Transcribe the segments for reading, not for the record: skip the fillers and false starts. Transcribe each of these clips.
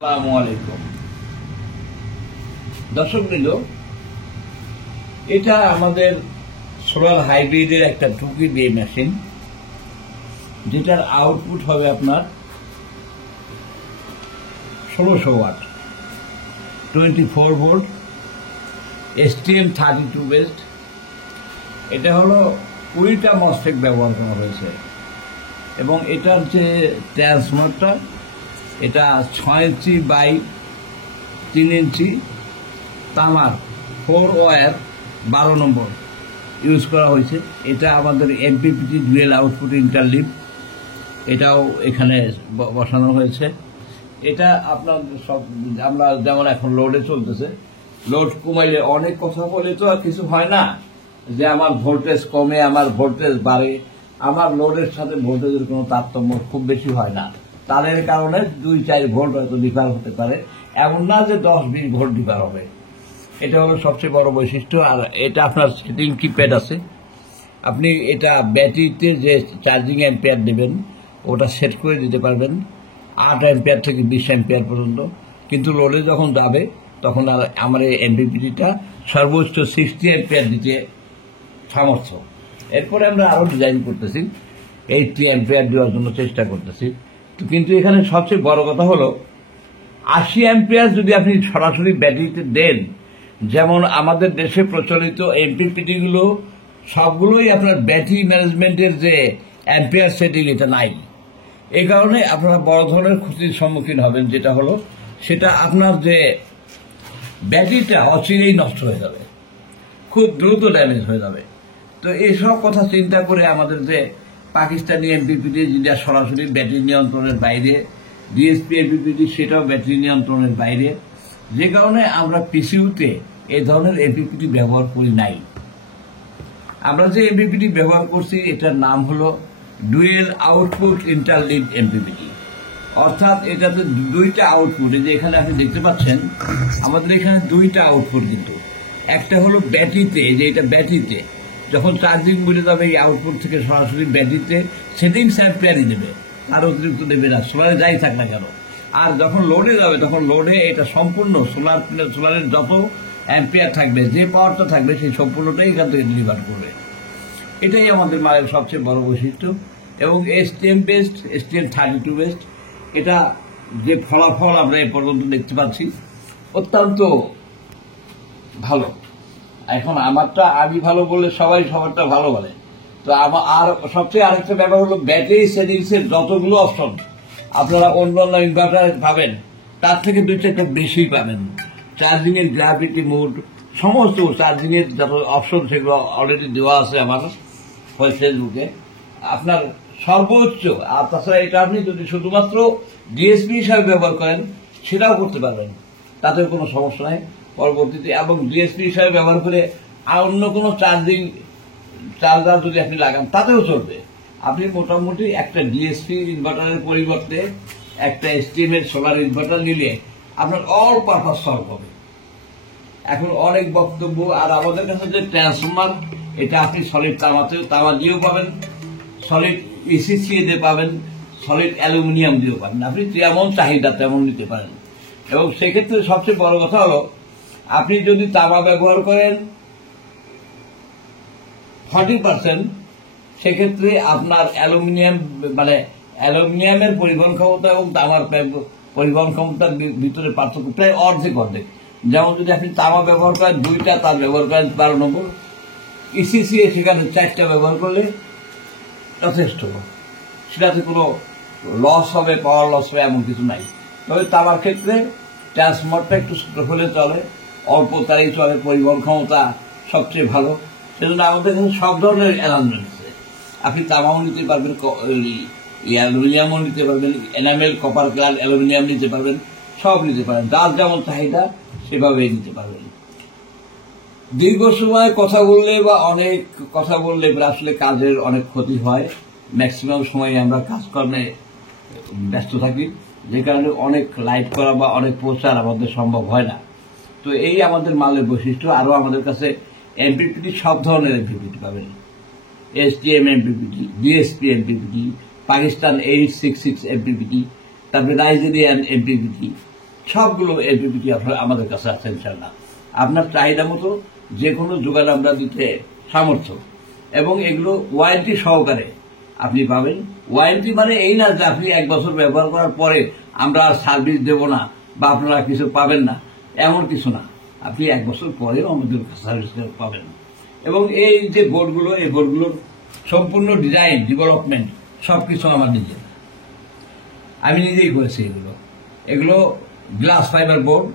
আসসালামু আলাইকুম দর্শকবৃন্দ, এটা আমাদের সোলার হাইব্রিডের একটা 2 kVA মেশিন, যেটার আউটপুট হবে আপনার 1600 ওয়াট, 24 ভোল্ট, STM32 বেসড। এটা হলো 20টা মসফেট ব্যবহার করা হয়েছে এবং এটার যে ট্রান্সফরমারটা, এটা 6 ইঞ্চি বাই 3 ইঞ্চি তামার 4 ওয়্যার 12 নম্বর ইউজ করা হয়েছে। এটা আমাদের MPPT ডুয়েল আউটপুট ইন্টারলিভ, এটাও এখানে বসানো হয়েছে। এটা আপনার সব আমরা যেমন এখন লোডে চলতেছে, লোড কমাইলে অনেক কথা বলে তো আর কিছু হয় না যে আমার ভোল্টেজ কমে আমার ভোল্টেজ বাড়ে। আমার লোডের সাথে ভোল্টেজের কোনো তারতম্য খুব বেশি হয় না, তারের কারণে 2-4 ভোল্ট হয়তো ডিফার হতে পারে, এমন না যে 10-20 ভোল্ট ডিফার হবে। এটা হলো সবচেয়ে বড় বৈশিষ্ট্য। আর এটা আপনার সেটিং কিপ্যাড আছে, আপনি এটা ব্যাটারিতে যে চার্জিং অ্যাম্পিয়ার দেবেন ওটা সেট করে দিতে পারবেন 8 অ্যাম্পিয়ার থেকে 20 অ্যাম্পিয়ার পর্যন্ত। কিন্তু লোডে যখন যাবে তখন আর আমার এই MPPTটা সর্বোচ্চ 60 অ্যাম্পিয়ার দিতে সামর্থ্য। এরপরে আমরা আরও ডিজাইন করতেছি, 80 অ্যাম্পিয়ার দেওয়ার জন্য চেষ্টা করতেছি। তো কিন্তু এখানে সবচেয়ে বড় কথা হলো 80 অ্যাম্পিয়ার যদি আপনি সরাসরি ব্যাটারিতে দেন, যেমন আমাদের দেশে প্রচলিত MPPT গুলো সবগুলোই আপনার ব্যাটারি ম্যানেজমেন্টের যে অ্যাম্পিয়ার সেটিং এটা নাই। এই কারণে আপনারা বড় ধরনের ক্ষতির সম্মুখীন হবেন, যেটা হলো সেটা আপনার যে ব্যাটারিটা অচিরেই নষ্ট হয়ে যাবে, খুব দ্রুত ড্যামেজ হয়ে যাবে। তো এইসব কথা চিন্তা করে আমাদের যে পাকিস্তানি MPPT যেটা সরাসরি ব্যাটারি নিয়ন্ত্রণের বাইরে, DSP MPPT সেটাও ব্যাটারি নিয়ন্ত্রণের বাইরে, যে কারণে আমরা PCU-তে এই ধরনের MPPT ব্যবহার করি নাই। আমরা যে MPPT ব্যবহার করছি এটার নাম হলো ডুয়েল আউটপুট ইন্টারলিভ MPPT, অর্থাৎ এটাতে 2টা আউটপুট। যে এখানে আপনি দেখতে পাচ্ছেন আমাদের এখানে 2টা আউটপুট, কিন্তু একটা হলো ব্যাটারিতে, যে এটা ব্যাটারিতে যখন চার্জিং বলে যাবে এই আউটপুট থেকে সরাসরি ব্যাটারিতে সেটিংস অ্যাম্পিয়ারই দেবে, আর অতিরিক্ত দেবে না, সোলারে যাই থাক না কেন। আর যখন লোডে যাবে তখন লোডে এটা সম্পূর্ণ সোলারের যত অ্যাম্পিয়ার থাকবে, যে পাওয়ারটা থাকবে সেই সম্পূর্ণটাই এখান থেকে ডেলিভার করবে। এটাই আমাদের মালের সবচেয়ে বড় বৈশিষ্ট্য। এবং STM বেসড, STM32 বেসড, এটা যে ফলাফল আমরা এ পর্যন্ত দেখতে পাচ্ছি অত্যন্ত ভালো। এখন আমারটা আমি ভালো বললে সবাই সবারটা ভালো বলে। তো আর সবচেয়ে আরেকটা ব্যাপার হলো ব্যাটারি সেটিংসের যতগুলো অপশন আপনারা অন্য ইনভার্টারে পাবেন তার থেকে 2-4টা বেশি পাবেন। চার্জিং এর গ্র্যাভিটি মোড, সমস্ত চার্জিং এর যত অপশন সেগুলো অলরেডি দেওয়া আছে আমার ফেসবুকে। আপনার সর্বোচ্চ, আর তাছাড়া এটা আপনি যদি শুধুমাত্র DSP হিসাবে ব্যবহার করেন সেটাও করতে পারবেন, তাতে কোনো সমস্যা নাই পরবর্তীতে। এবং DSP হিসাবে ব্যবহার করে আর অন্য কোনো চার্জার যদি আপনি লাগান তাতেও চলবে। আপনি মোটামুটি একটা DSP ইনভার্টারের পরিবর্তে একটা STM এর সোলার ইনভার্টার নিলে আপনার অল পারপাস সলভ হবে। এখন অনেক বক্তব্য, আর আমাদের কাছে যে ট্রান্সফরমার এটা আপনি সলিড তামা দিয়েও পাবেন, সলিড ECC দিয়ে পাবেন, সলিড অ্যালুমিনিয়াম দিয়েও পাবেন। আপনি যেমন চাহিদা তেমন নিতে পারেন। এবং সেক্ষেত্রে সবচেয়ে বড় কথা হলো আপনি যদি তামা ব্যবহার করেন 40%, সেক্ষেত্রে আপনার অ্যালুমিনিয়ামের পরিবহন ক্ষমতা এবং তামার পরিবহন ক্ষমতার ভিতরে পার্থক্য প্রায় অর্ধেক। যেমন যদি আপনি তামা ব্যবহার করেন 2টা, তার ব্যবহার করেন 12 নম্বর, ECC সেখানে 4টা ব্যবহার করলে যথেষ্ট, সেটাতে কোনো লস হবে, পাওয়ার লস হবে এমন কিছু নাই। তবে তামার ক্ষেত্রে ট্রান্সফরমারটা একটু ছোট হলে চলে, অল্প তারই চলে, পরিবহন ক্ষমতা সবচেয়ে ভালো। সেজন্য আমাদের এখানে সব ধরনের অ্যারেঞ্জমেন্ট আছে। আপনি তামাও নিতে পারবেন, অ্যালুমিনিয়ামও নিতে পারবেন, এনামেল, কপার ক্লাড, অ্যালুমিনিয়াম নিতে পারবেন, সব নিতে পারেন, যার যেমন চাহিদা সেভাবেই নিতে পারবেন। দীর্ঘ সময় কথা বললে বা অনেক কথা বললে আসলে কাজের অনেক ক্ষতি হয়। ম্যাক্সিমাম সময় আমরা কাজকর্মে ব্যস্ত থাকি, যে কারণে অনেক লাইট করা বা অনেক প্রচার আমাদের সম্ভব হয় না। তো এই আমাদের মালের বৈশিষ্ট্য। আরও আমাদের কাছে MPPT সব ধরনের MPPT পাবেন, STM MPPT, DSP MPPT, Pakistan 866 MPPT, তারপরে নাইজেরিয়ান MPPT, সবগুলো এলপিপিটি আপনার আমাদের কাছে আছে ইনশাল্লাহ। আপনার চাহিদা মতো যে কোনো যোগান আমরা দিতে সামর্থ্য, এবং এগুলো ওয়ারেন্টি সহকারে আপনি পাবেন। ওয়ারেন্টি মানে এই না যে আপনি 1 বছর ব্যবহার করার পরে আমরা আর সার্ভিস দেব না বা আপনারা কিছু পাবেন না, এমন কিছু না। আপনি 1 বছর পরেও আমাদের সার্ভিস পাবেন। এবং এই যে বোর্ডগুলো, এই বোর্ডগুলোর সম্পূর্ণ ডিজাইন, ডেভেলপমেন্ট সবকিছু আমার নিজের, আমি নিজেই করেছি। এগুলো গ্লাস ফাইবার বোর্ড।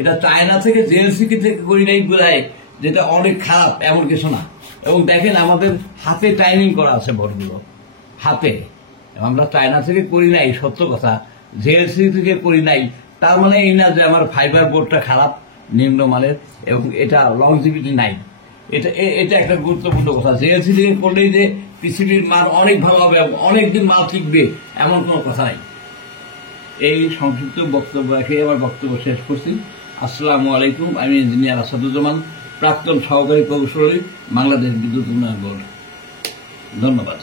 এটা চায়না থেকে জেএলসি থেকে করি নাই বোঝায় যেটা অনেক খারাপ, এমন কিছু না। এবং দেখেন আমাদের হাতে টাইমিং করা আছে বোর্ডগুলো, হাতে। আমরা চায়না থেকে করি নাই, সত্য কথা, জেএলসি থেকে করি নাই। তার মানে এই না যে আমার ফাইবার বোর্ডটা খারাপ, নিম্নমানের, এবং এটা লংজিভিটি নাই। এটা একটা গুরুত্বপূর্ণ কথা। জেএলসি থেকে করলেই যে পৃথিবীর মাল অনেক ভালো হবে, অনেকদিন মাল টিকবে, এমন কোনো কথা নাই। এই সংক্ষিপ্ত বক্তব্য রেখে আমার বক্তব্য শেষ করছি। আসসালামু আলাইকুম। আমি ইঞ্জিনিয়ার আসাদুজ্জামান, প্রাক্তন সহকারী প্রকৌশলী, বাংলাদেশ বিদ্যুৎ উন্নয়ন বোর্ড। ধন্যবাদ।